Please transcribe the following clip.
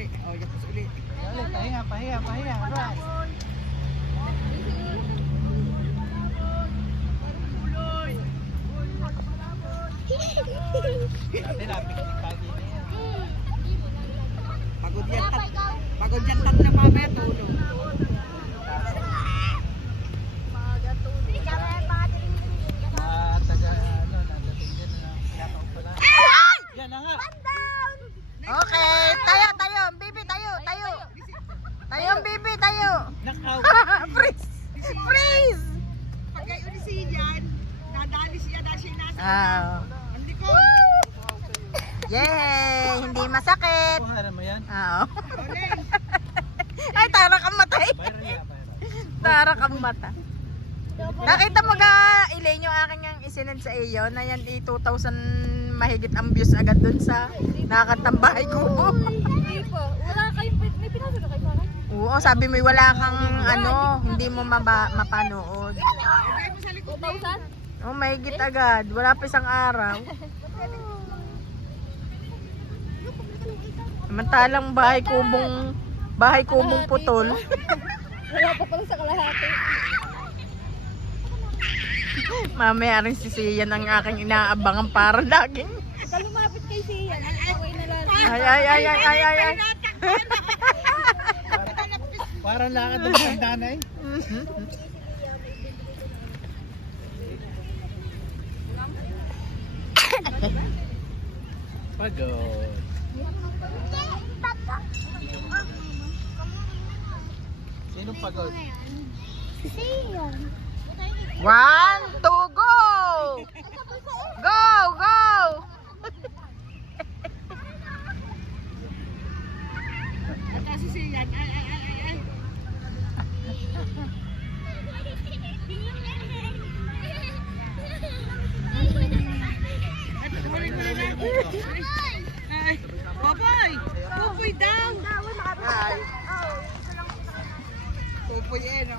uli. O, yapos uli. Pahinga. Right. Dati napiknik pagi na yan. Pagod yan tat na mamaya tulog. Taga, nadating dyan na. Pinataon pala. Yan na nga. Okay, tayo. Bibi, tayo. Tayo, Bibi, tayo. Knockout. Freeze. Pag kayo ni siyan, nadali siya dahil siya nasa. Ang likod. Yay! Hindi masakit. Kuhanan mo yan. Oo. Uling. Ay, tarak ang matay. Viral niya, viral. Tarak ang mata. Nakita mo ga, Elaine, yung aking ang isinend sa iyo na yan 2,000 mahigit ang views agad dun sa nakakantang bahay kubo. Hindi po. Wala kayong, may pinasok na kayo parang? Oo, sabi mo wala kang hindi mo mapanood. Lagay mo sa likod. 2,000? Oh, mahigit agad. Wala pa isang araw. Samantalang bahay kubong putol. Wala pa pala sa kalahati. Mamaya rin si Sian ang aking inaabangan para laging. Pag lumapit kay Sian, away na lang. Ay. Parang lakad ng sandanay. Pagod. Sinong pagod? Sian. 1, 2, go! Go! Ito si siyan. Ay. Ay, Popoy! Popoy daw! Ay. Popoy eh, no?